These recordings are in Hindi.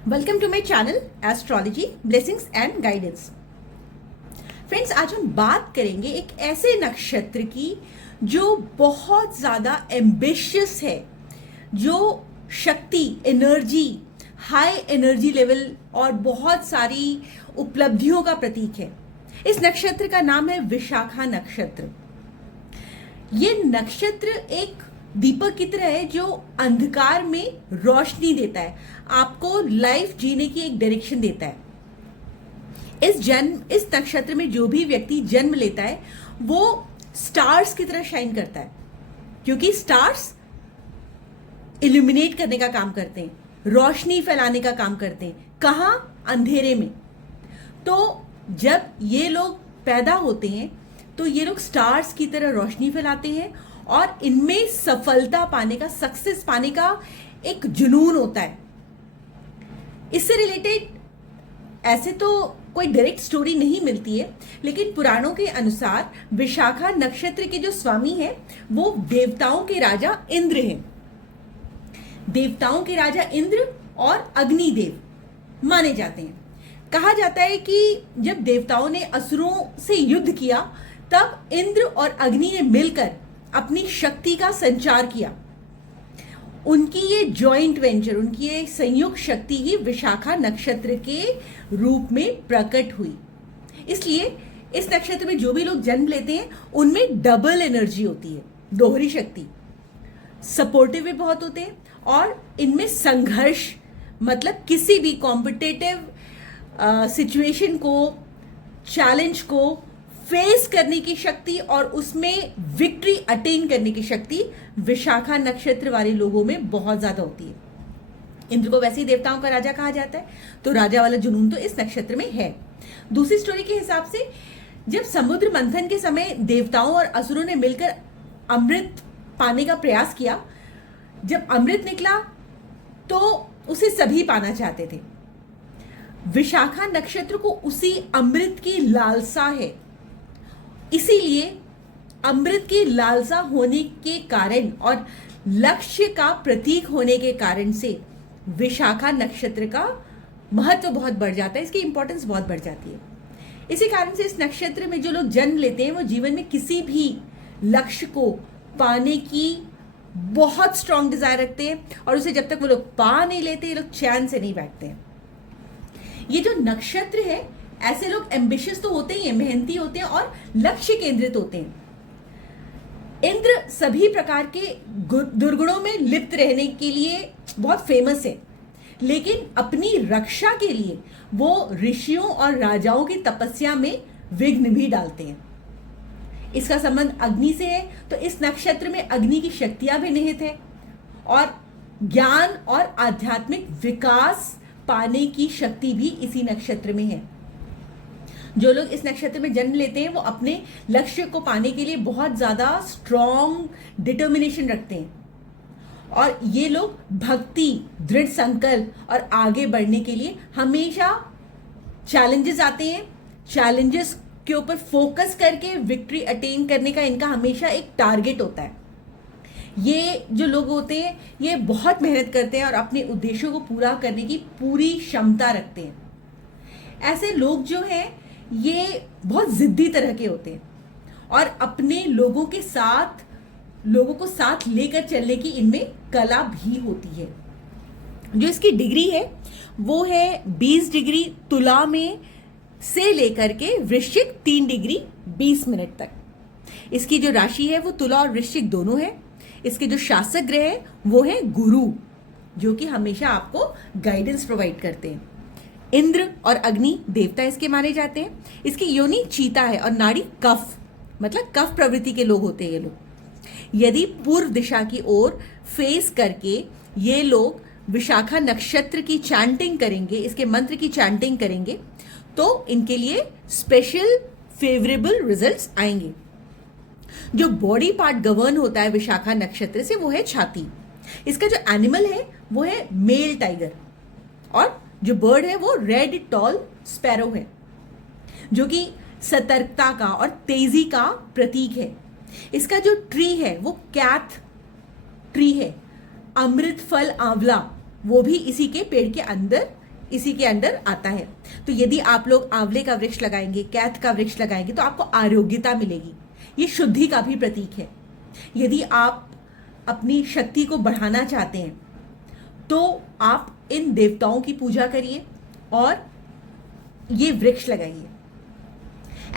Welcome to my channel astrology blessings and guidance. Friends, आज हम बात करेंगे एक ऐसे नक्षत्र की जो बहुत ज़्यादा एम्बिशियस है, जो शक्ति, एनर्जी, हाई एनर्जी लेवल और बहुत सारी उपलब्धियों का प्रतीक है। इस नक्षत्र का नाम है विशाखा नक्षत्र। ये नक्षत्र एक दीपक की तरह है जो अंधकार में रोशनी देता है, आपको लाइफ जीने की एक डायरेक्शन देता है। इस नक्षत्र में जो भी व्यक्ति जन्म लेता है वो स्टार्स की तरह शाइन करता है, क्योंकि स्टार्स इल्यूमिनेट करने का काम करते हैं, रोशनी फैलाने का काम करते हैं। कहाँ? अंधेरे में। तो जब ये लोग पैदा होते हैं तो ये लोग स्टार्स की तरह रोशनी फैलाते हैं और इनमें सफलता पाने का, सक्सेस पाने का एक जुनून होता है। इससे रिलेटेड ऐसे तो कोई डायरेक्ट स्टोरी नहीं मिलती है, लेकिन पुराणों के अनुसार विशाखा नक्षत्र के जो स्वामी हैं वो देवताओं के राजा इंद्र हैं। देवताओं के राजा इंद्र और अग्निदेव माने जाते हैं। कहा जाता है कि जब देवताओं ने असुरों से युद्ध किया तब इंद्र और अग्नि ने मिलकर अपनी शक्ति का संचार किया। उनकी ये जॉइंट वेंचर, उनकी ये संयुक्त शक्ति ही विशाखा नक्षत्र के रूप में प्रकट हुई। इसलिए इस नक्षत्र में जो भी लोग जन्म लेते हैं उनमें डबल एनर्जी होती है, दोहरी शक्ति। सपोर्टिव भी बहुत होते हैं और इनमें संघर्ष, मतलब किसी भी कॉम्पिटिटिव सिचुएशन को, चैलेंज को फेस करने की शक्ति और उसमें विक्ट्री अटेन करने की शक्ति विशाखा नक्षत्र वाले लोगों में बहुत ज्यादा होती है। इंद्र को वैसे ही देवताओं का राजा कहा जाता है, तो राजा वाला जुनून तो इस नक्षत्र में है। दूसरी स्टोरी के हिसाब से जब समुद्र मंथन के समय देवताओं और असुरों ने मिलकर अमृत पाने का प्रयास किया, जब अमृत निकला तो उसे सभी पाना चाहते थे। विशाखा नक्षत्र को उसी अमृत की लालसा है, इसीलिए अमृत की लालसा होने के कारण और लक्ष्य का प्रतीक होने के कारण से विशाखा नक्षत्र का महत्व बहुत बढ़ जाता है, इसकी इंपॉर्टेंस बहुत बढ़ जाती है। इसी कारण से इस नक्षत्र में जो लोग जन्म लेते हैं वो जीवन में किसी भी लक्ष्य को पाने की बहुत स्ट्रांग डिजायर रखते हैं और उसे जब तक वो लोग पा नहीं लेते, ये लोग चैन से नहीं बैठते हैं। ये जो नक्षत्र है, ऐसे लोग एम्बिशियस तो होते ही हैं, मेहनती होते हैं और लक्ष्य केंद्रित होते हैं। इंद्र सभी प्रकार के दुर्गुणों में लिप्त रहने के लिए बहुत फेमस है, लेकिन अपनी रक्षा के लिए वो ऋषियों और राजाओं की तपस्या में विघ्न भी डालते हैं। इसका संबंध अग्नि से है, तो इस नक्षत्र में अग्नि की शक्तियां भी निहित है और ज्ञान और आध्यात्मिक विकास पाने की शक्ति भी इसी नक्षत्र में है। जो लोग इस नक्षत्र में जन्म लेते हैं वो अपने लक्ष्य को पाने के लिए बहुत ज्यादा स्ट्रॉन्ग डिटर्मिनेशन रखते हैं और ये लोग भक्ति, दृढ़ संकल्प और आगे बढ़ने के लिए हमेशा चैलेंजेस आते हैं। चैलेंजेस के ऊपर फोकस करके विक्ट्री अटेन करने का इनका हमेशा एक टारगेट होता है। ये जो लोग होते हैं ये बहुत मेहनत करते हैं और अपने उद्देश्यों को पूरा करने की पूरी क्षमता रखते हैं। ऐसे लोग जो हैं ये बहुत जिद्दी तरह के होते हैं और अपने लोगों को साथ लेकर चलने की इनमें कला भी होती है। जो इसकी डिग्री है वो है 20 डिग्री तुला में से लेकर के वृश्चिक 3 डिग्री 20 मिनट तक। इसकी जो राशि है वो तुला और वृश्चिक दोनों है। इसके जो शासक ग्रह है वो है गुरु, जो कि हमेशा आपको गाइडेंस प्रोवाइड करते हैं। इंद्र और अग्नि देवता इसके माने जाते हैं। इसकी योनि चीता है और नाड़ी कफ, मतलब कफ प्रवृत्ति के लोग होते हैं ये लोग। यदि पूर्व दिशा की ओर फेस करके ये लोग विशाखा नक्षत्र की चैंटिंग करेंगे, इसके मंत्र की चैंटिंग करेंगे, तो इनके लिए स्पेशल फेवरेबल रिजल्ट्स आएंगे। जो बॉडी पार्ट गवर्न होता है विशाखा नक्षत्र से वो है छाती। इसका जो एनिमल है वो है मेल टाइगर और जो बर्ड है वो रेड टॉल स्पैरो है, जो कि सतर्कता का और तेजी का प्रतीक है। इसका जो ट्री है वो कैथ ट्री है। अमृत फल आंवला वो भी इसी के पेड़ के अंदर इसी के अंडर आता है। तो यदि आप लोग आंवले का वृक्ष लगाएंगे, कैथ का वृक्ष लगाएंगे तो आपको आरोग्यता मिलेगी। ये शुद्धि का भी प्रतीक है। यदि आप अपनी शक्ति को बढ़ाना चाहते हैं तो आप इन देवताओं की पूजा करिए और ये वृक्ष लगाइए।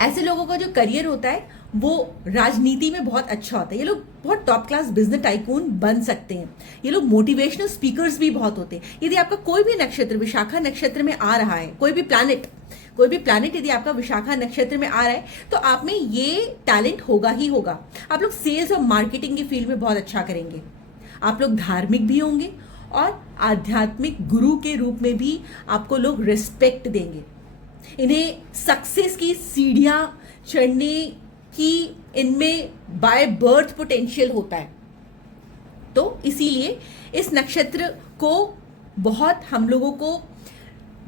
ऐसे लोगों का जो करियर होता है वो राजनीति में बहुत अच्छा होता है। ये लोग बहुत टॉप क्लास बिजनेस टाइकून बन सकते हैं। ये लोग मोटिवेशनल स्पीकर्स भी बहुत होते हैं। यदि आपका कोई भी नक्षत्र विशाखा नक्षत्र में आ रहा है, कोई भी प्लैनेट यदि आपका विशाखा नक्षत्र में आ रहा है तो आप में ये टैलेंट होगा ही होगा। आप लोग सेल्स और मार्केटिंग की फील्ड में बहुत अच्छा करेंगे। आप लोग धार्मिक भी होंगे और आध्यात्मिक गुरु के रूप में भी आपको लोग रिस्पेक्ट देंगे। इन्हें सक्सेस की सीढ़ियां चढ़ने की इनमें बाय बर्थ पोटेंशियल होता है। तो इसीलिए इस नक्षत्र को बहुत हम लोगों को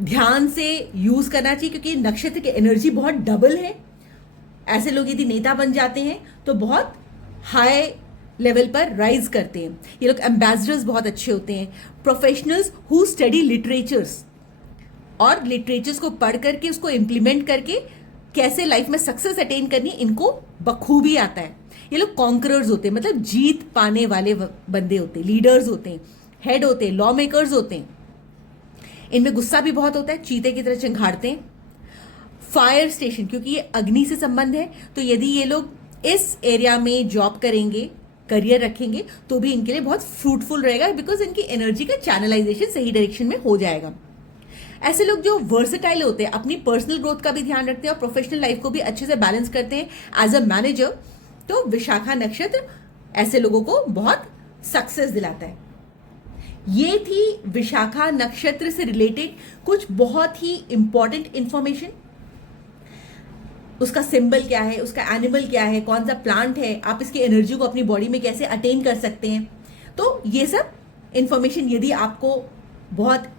ध्यान से यूज करना चाहिए, क्योंकि नक्षत्र की एनर्जी बहुत डबल है। ऐसे लोग यदि नेता बन जाते हैं तो बहुत हाई लेवल पर राइज करते हैं। ये लोग एम्बेसडर्स बहुत अच्छे होते हैं। प्रोफेशनल्स हु स्टडी लिटरेचर्स और लिटरेचर्स को पढ़ करके उसको इम्प्लीमेंट करके कैसे लाइफ में सक्सेस अटेन करनी इनको बखूबी आता है। ये लोग कॉन्करर्स होते हैं, मतलब जीत पाने वाले बंदे होते हैं, लीडर्स होते हैं, हेड होते हैं, लॉ मेकर्स होते हैं। इनमें गुस्सा भी बहुत होता है, चीते की तरह चिंघाड़ते हैं। फायर स्टेशन, क्योंकि ये अग्नि से संबंध है, तो यदि ये लोग इस एरिया में जॉब करेंगे, करियर रखेंगे तो भी इनके लिए बहुत फ्रूटफुल रहेगा, बिकॉज इनकी एनर्जी का चैनलाइजेशन सही डायरेक्शन में हो जाएगा। ऐसे लोग जो वर्सेटाइल होते हैं, अपनी पर्सनल ग्रोथ का भी ध्यान रखते हैं और प्रोफेशनल लाइफ को भी अच्छे से बैलेंस करते हैं एज अ मैनेजर, तो विशाखा नक्षत्र ऐसे लोगों को बहुत सक्सेस दिलाता है। ये थी विशाखा नक्षत्र से रिलेटेड कुछ बहुत ही इंपॉर्टेंट इंफॉर्मेशन। उसका सिंबल क्या है, उसका एनिमल क्या है, कौन सा प्लांट है, आप इसकी एनर्जी को अपनी बॉडी में कैसे अटेन कर सकते हैं। तो ये सब इंफॉर्मेशन यदि आपको बहुत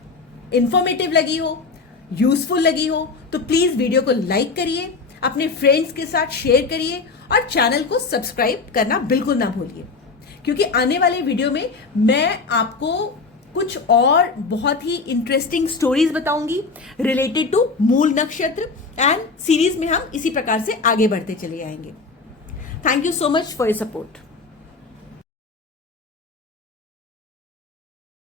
इंफॉर्मेटिव लगी हो, यूजफुल लगी हो, तो प्लीज वीडियो को लाइक करिए, अपने फ्रेंड्स के साथ शेयर करिए और चैनल को सब्सक्राइब करना बिल्कुल ना भूलिए, क्योंकि आने वाले वीडियो में मैं आपको कुछ और बहुत ही इंटरेस्टिंग स्टोरीज बताऊंगी रिलेटेड टू मूल नक्षत्र, एंड सीरीज में हम इसी प्रकार से आगे बढ़ते चले आएंगे। Thank you so much for your support.